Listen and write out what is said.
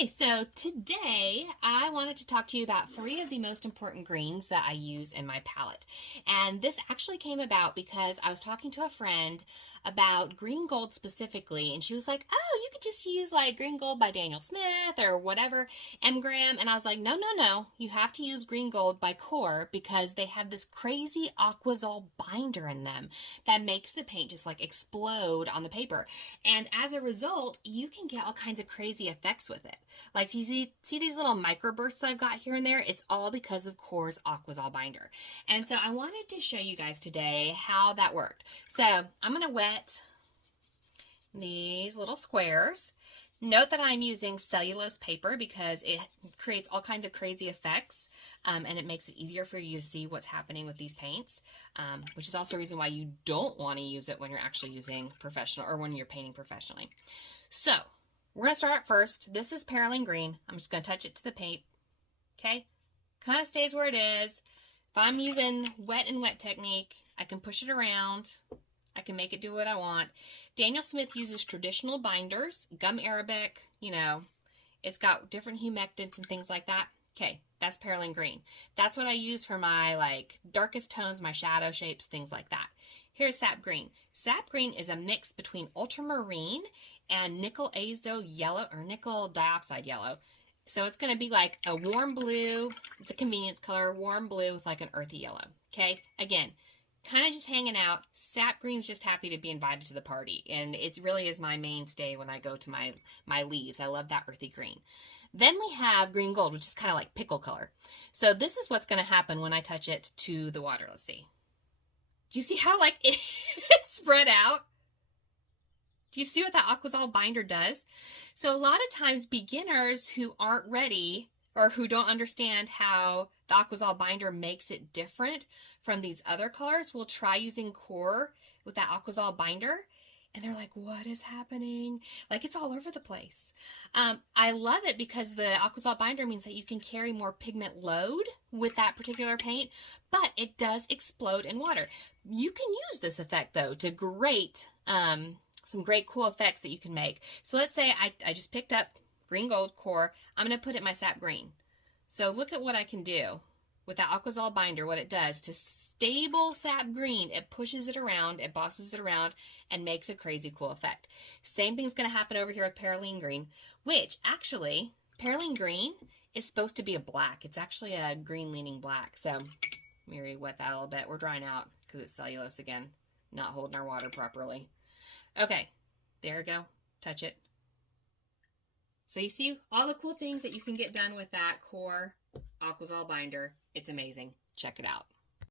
Okay, so today I wanted to talk to you about three of the most important greens that I use in my palette. And this actually came about because I was talking to a friend about green gold specifically, and she was like, oh, you could just use like green gold by Daniel Smith or whatever, M. Graham. And I was like, no, no, no, you have to use green gold by Core because they have this crazy Aquazol binder in them that makes the paint just like explode on the paper. And as a result, you can get all kinds of crazy effects with it. Like, you see these little microbursts I've got here and there? It's all because of Core's Aquazol binder. And so I wanted to show you guys today how that worked. So I'm going to wet these little squares. Note that I'm using cellulose paper because it creates all kinds of crazy effects, and it makes it easier for you to see what's happening with these paints, which is also a reason why you don't want to use it when you're actually using professional or when you're painting professionally. So we're going to start first. This is Perylene green. I'm just going to touch it to the paint. Okay, kind of stays where it is. If I'm using wet and wet technique, I can push it around. I can make it do what I want. Daniel Smith uses traditional binders, gum arabic, you know, it's got different humectants and things like that. Okay, that's Perylene green. That's what I use for my like darkest tones, my shadow shapes, things like that. Here's Sap Green. Sap Green is a mix between ultramarine and nickel azo yellow or nickel dioxide yellow. So it's going to be like a warm blue. It's a convenience color, warm blue with like an earthy yellow. Okay, again, kind of just hanging out. Sap Green's just happy to be invited to the party, and it really is my mainstay when I go to my leaves. I love that earthy green. Then we have green gold, which is kind of like pickle color. So this is what's going to happen when I touch it to the water. Let's see. Do you see how like it's spread out? Do you see what that Aquazol binder does? So a lot of times beginners who aren't ready or who don't understand how the Aquazol binder makes it different from these other colors will try using Core with that Aquazol binder. And they're like, what is happening? Like, it's all over the place. I love it because the Aquazol binder means that you can carry more pigment load with that particular paint, but it does explode in water. You can use this effect, though, to some great cool effects that you can make. So let's say I just picked up green gold Core. I'm going to put it in my Sap Green. So look at what I can do with that Aquazol binder, what it does to stable Sap Green. It pushes it around, it bosses it around, and makes a crazy cool effect. Same thing's going to happen over here with Perylene green, which actually, Perylene green is supposed to be a black. It's actually a green leaning black. So let me re-wet that a little bit. We're drying out because it's cellulose again, not holding our water properly. Okay, there we go. Touch it. So you see all the cool things that you can get done with that Core Aquazol binder. It's amazing. Check it out.